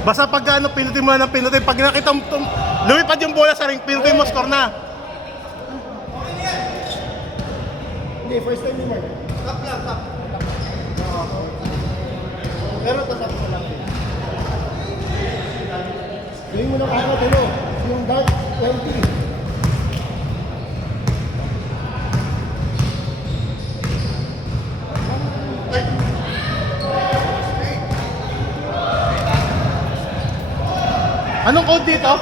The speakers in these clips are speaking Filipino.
Basta pag ano, pinutin mo na ng pinutin. Pag nakita mo, lumipad yung bola sa ring, pinutin mo, score na. Hindi, first time ni Mark. Tap lang, tap. Pero tatap mo lang. Gawin mo ng angat, ano? Yung dart, 20. Anong code dito?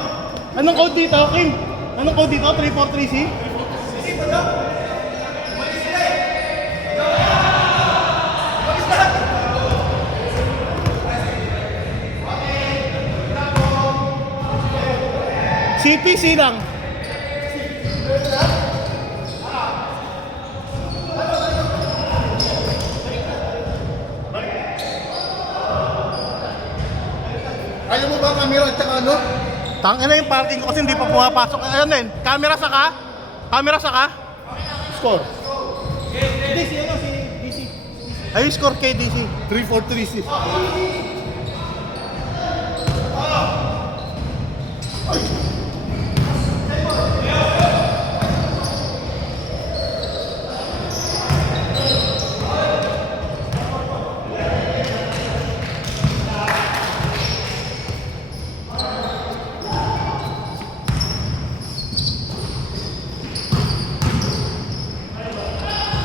Anong code dito, Kim? Anong code dito? 343C? CPC lang. Ayaw mo ba camera at saka ano? Tangina yung parking ko kasi hindi pa pumapasok. Ayun din, camera sa ka? Camera sa ka? Score. DC, ano? Si DC. Ayun, score KDC. 343C.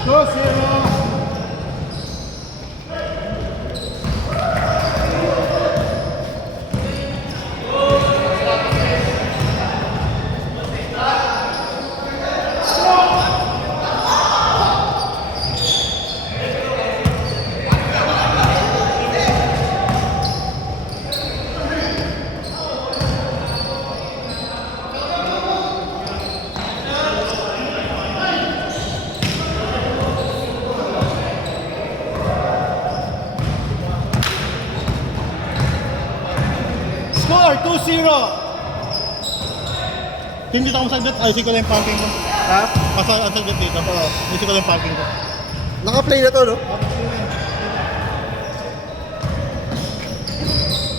Go, zero. Score, 2-0. Hindi ako masagdat, ayusin ko lang yung parking ko. Ha? Pasal ang sagdat dito. Ayusin ko lang yung parking ko. Naka-play na to, no?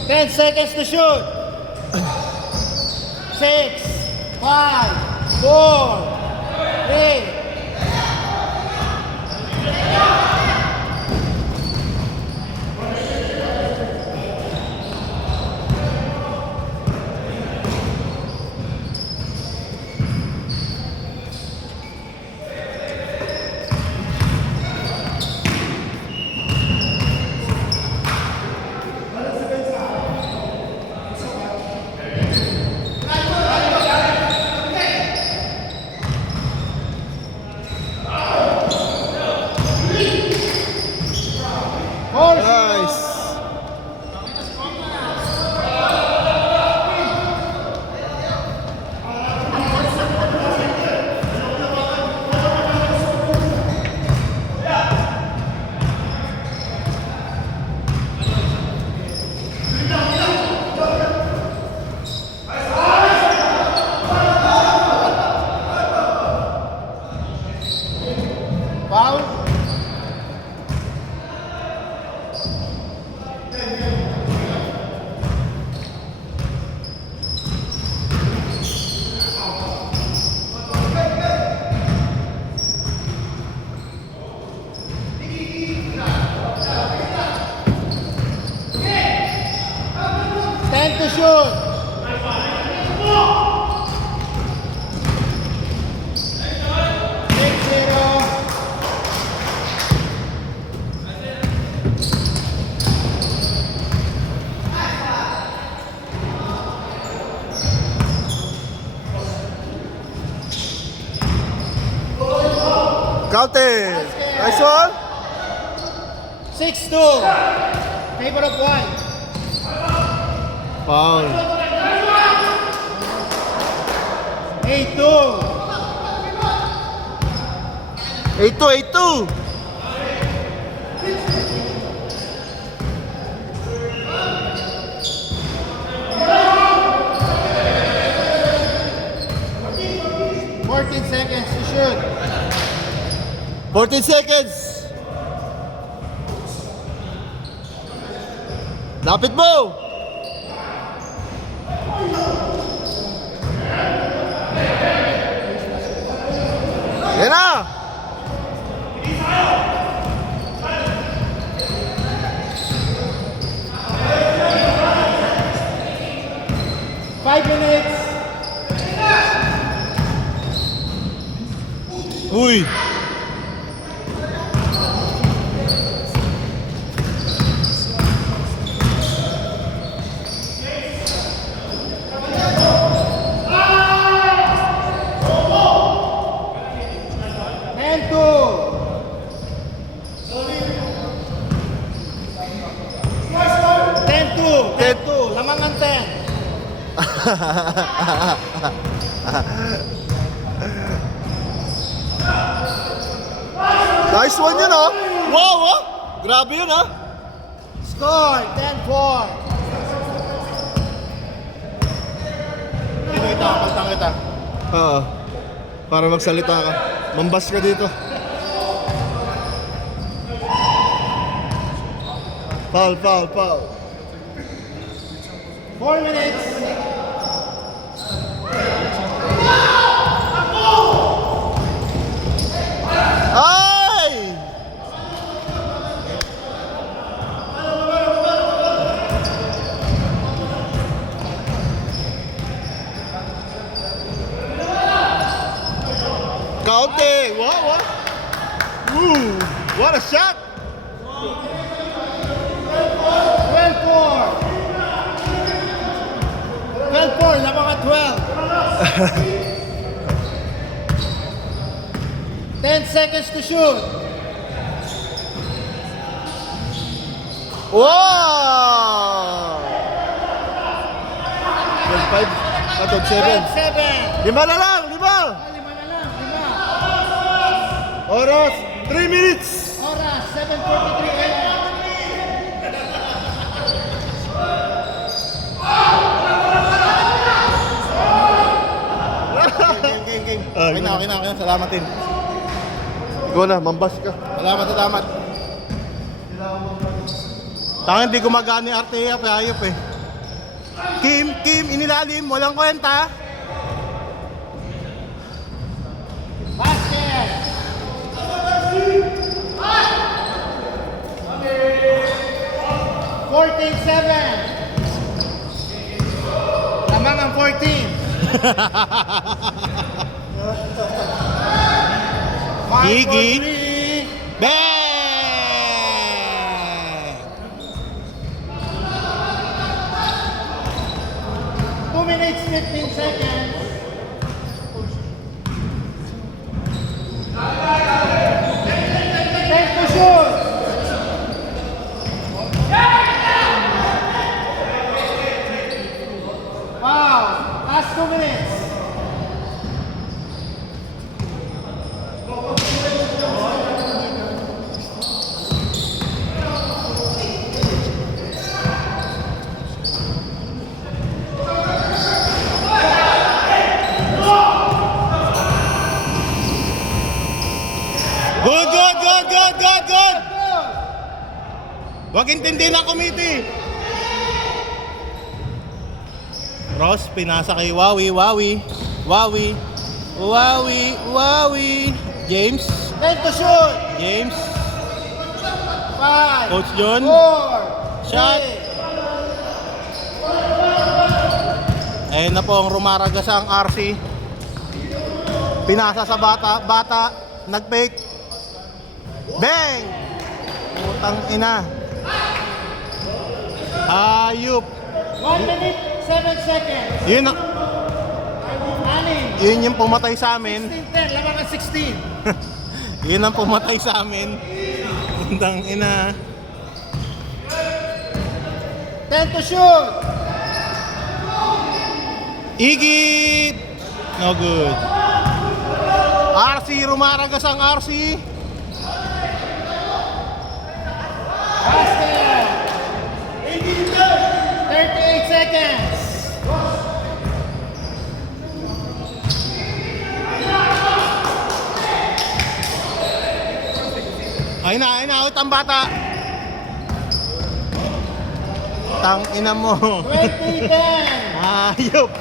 10 seconds to shoot. 6, 5, 4, 3. Nice. Foul. Stand to shoot. Six, zero. Counted. Nice one. 6-2. Favor of one. Foul. 8-2. 8-2, 8-2. Seconds to shoot. 14 seconds. Lapit mo. Yan na! 5 minutes. Uy! And 2. 10-2. 10-2. Lamang ang 10. Nice one yun, oh! Wow, oh! Grabe yun, ah! Score 10-4. Dito kita, kaltang kita. Oo. Para magsalita ka. Mambas ka dito. Foul, foul, foul. 4 minutes. Ay! Kaunti! Wow, wow! Ooh, what a shot! 12-4. 12-4. Lamang ang 12. 10 seconds to shoot. Wow! 12-5. 12-7. 12-7. Lima na lang! Lima! Lima na lang. Lima. Oras! 3 minutes! Oras 7:43 a.m. Game. Ah, Okay na, okay na, okay na. Salamat din. Ikaw na, mambas ka. Salamat, salamat. Tangin, di gumagana yung RTA, payayop eh. Kim, inilalim, walang kwenta. Basket. $14-7. Lamang ang 14. Higi. 5-4-3. Bang! 2 minutes 15 seconds. Time to shoot. Wow, last 2 minutes. Good! Huwag intindi na committee. Ross, pinasa kay Wawi. James. Time to shoot. James. 5, Coach John. 4, Shot. 3. Ayun na po ang rumaragas ang RC. Pinasa sa bata, nag-fake. Bang! Putang ina. Ayup. 1 minute 7 seconds. Yun, Anim. yun yung pumatay sa amin. 16-10. Lamang ang 16. Yun ang pumatay sa amin. Putang ina. 10 to shoot. Igit! No good. RC, rumaragas ang RC. Basket. 38 seconds. Ayun na, out ang bata. Tang ina mo. 20-10. Ayop.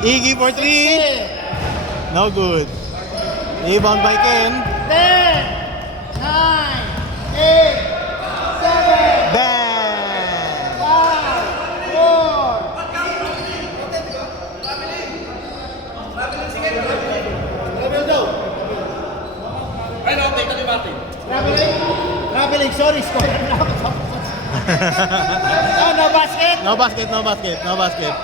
Iggy for 3. No good. Rebound by Ken. 10, 9, 8, 7, Bang! 5, 4. Traveling, sorry, score. Oh, no basket. No basket, no basket, no basket.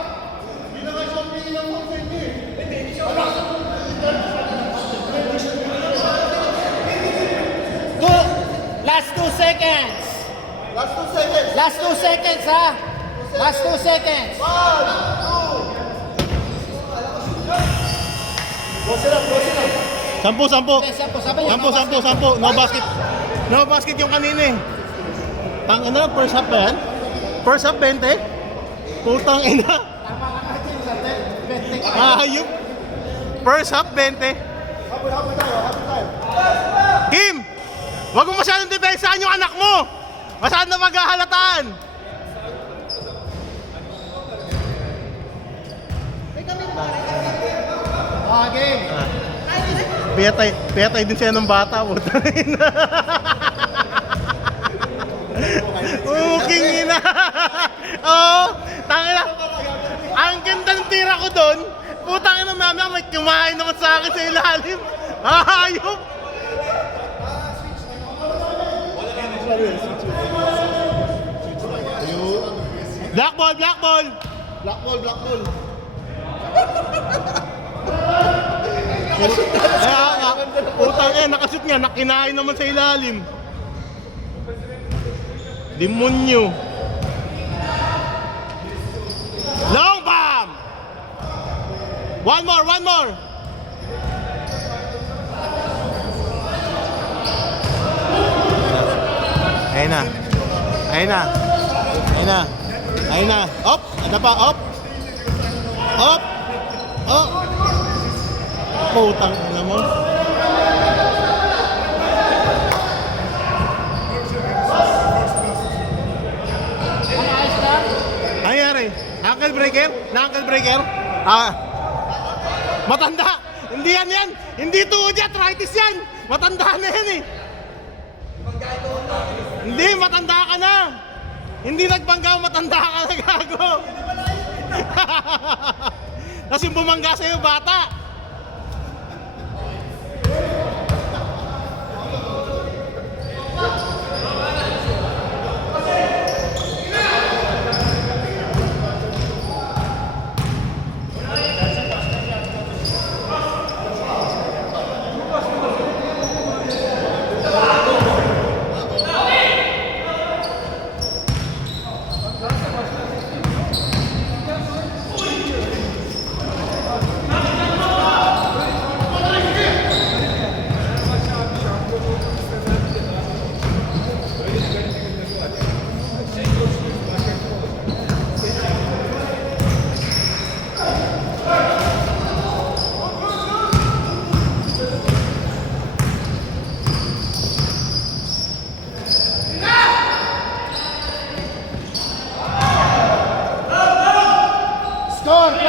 Last 2 seconds. Last 2 seconds. Last 2 seconds, ha? Last 2 seconds. 1, 2. Close it up, close it up. Sampu. Okay, sabi niya, no basket. Sampu. No basket. No basket yung kanina eh. Tang ina, first half ba yan? First half 20? Putang ina. Tama ka natin sa 20. Ayop. First half 20. Habol tayo, habol tayo. Kim! Huwag mo masyadong depensahan yung anak mo! Masyadong na maghahalataan! Game. Piyatay din siya ng bata. Putang ina. Uking ina. Oo. Tangina. Ang ganda ng tira ko doon. Putang ina, mamaya may kumain naman sa akin sa ilalim. Ayop. Black ball. Black ball. Kaya, putang ina, nakashoot nga, nakinain naman sa ilalim. Demonyo. Long bomb! One more. Ayun na. Up! Ano pa? Up! Putang ina mo. Ayos na? Ayari, ankle breaker? Matanda! Hindi yan! Hindi tuhod yan! Arthritis yan! Matanda na yan eh! Hindi, matanda ka na! Hindi nagbangga, matanda ka na, gago! Tapos yung bumangga sa'yo, bata! Score 22-12.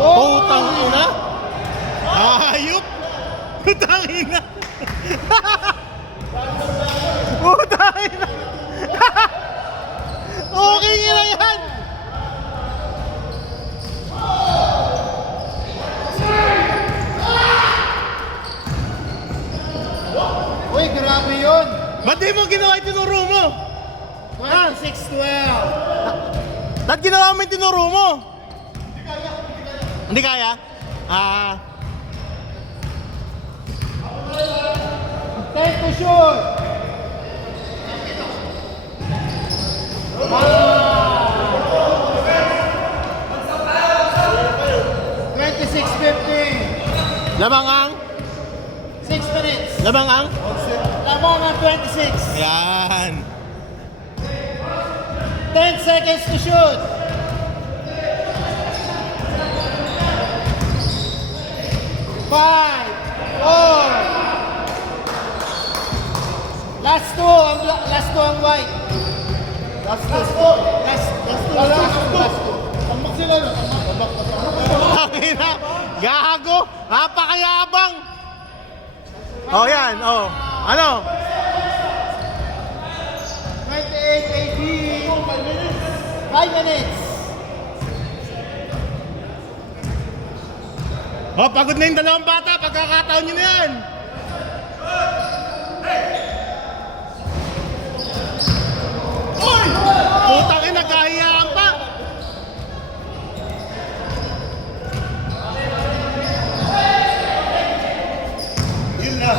Putang ina! Ayop! Putang ina! Putang ina! Okay na yan! Uy, grabe yun. Ba't di mo ginawa yung tinuro mo? 26-12. Ba't ginawa mo yung tinuro mo? Hindi kaya? shoot! 26-15. Lamang ang? 6 minutes. Lamang ang? Lamang ang 26. Yan. 10 seconds to shoot. 5, 4. Last two ang white. Last two. Tambak sila na. Tangina. Gago. Napakayabang. Oh, yan. Oh. Ano? 28-18. 5 minutes. Oh, pagod na yung dalawang bata. Pagkakataon nyo na yan. Uy! Putang ina, kahiyaan pa. Yun na.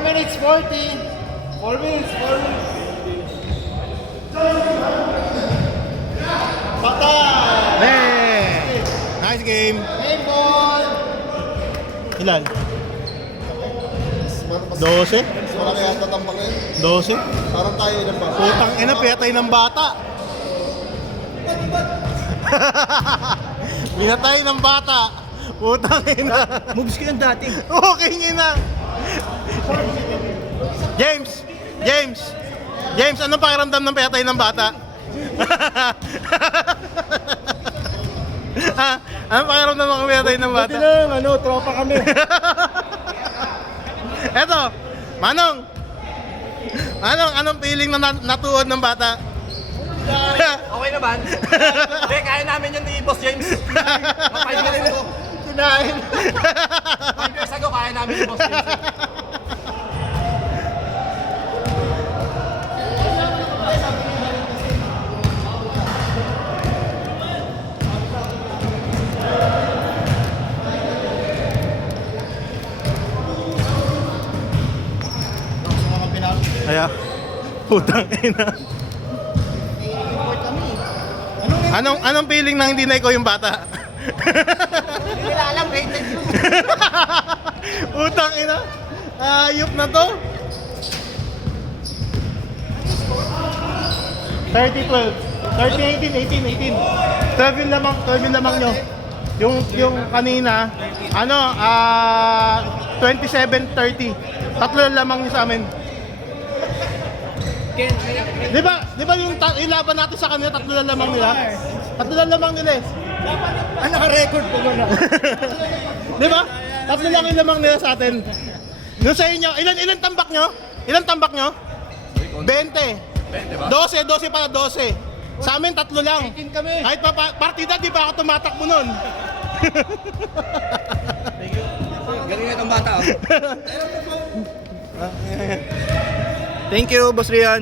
Minutes 40. 4 minutes. Patay! Hey! Nice game. Game ball. Ilan? 12? Malaki yata tambak yun. 12? Parang tayo ilan pa. Putang ina, pinatay ng bata. Pinatay ng bata. Putang ina. Moves ko yung dati. Okay ina. James, anong pakiramdam ng pinatay ng bata? Ha? Anong pakiramdam ng pinatay ng bata? Buti lang, tropa kami. Eto, Manong, anong feeling na natuod ng bata? Okay naman. Hindi, kaya namin yun ni Boss James. 5 years ago. Kinain. 5 years ago, kaya namin ni Boss James. Kaya, putang ina. Anong feeling na hindi na ikaw yung bata? Hindi nila alam, rated yun. Putang ina. Ayop na to. 30-12. 30-18, 18. 12 yung lamang nyo. Yung kanina, 27-30. Tatlo yung lamang nyo sa amin. Di ba yung laban natin sa kanila, tatlo lang lamang nila? Tatlo lang lamang nila eh. Naka-record po mo na. Di ba? Tatlo lang yung lamang nila sa atin. Yung sa inyo, ilan tambak nyo? Ilan tambak nyo? 20. 12 para 12. Sa amin, tatlo lang. 18 kami. Kahit pa partida, di ba ako tumatakbo nun? Galing na itong bata. Thank you, Boss Rian.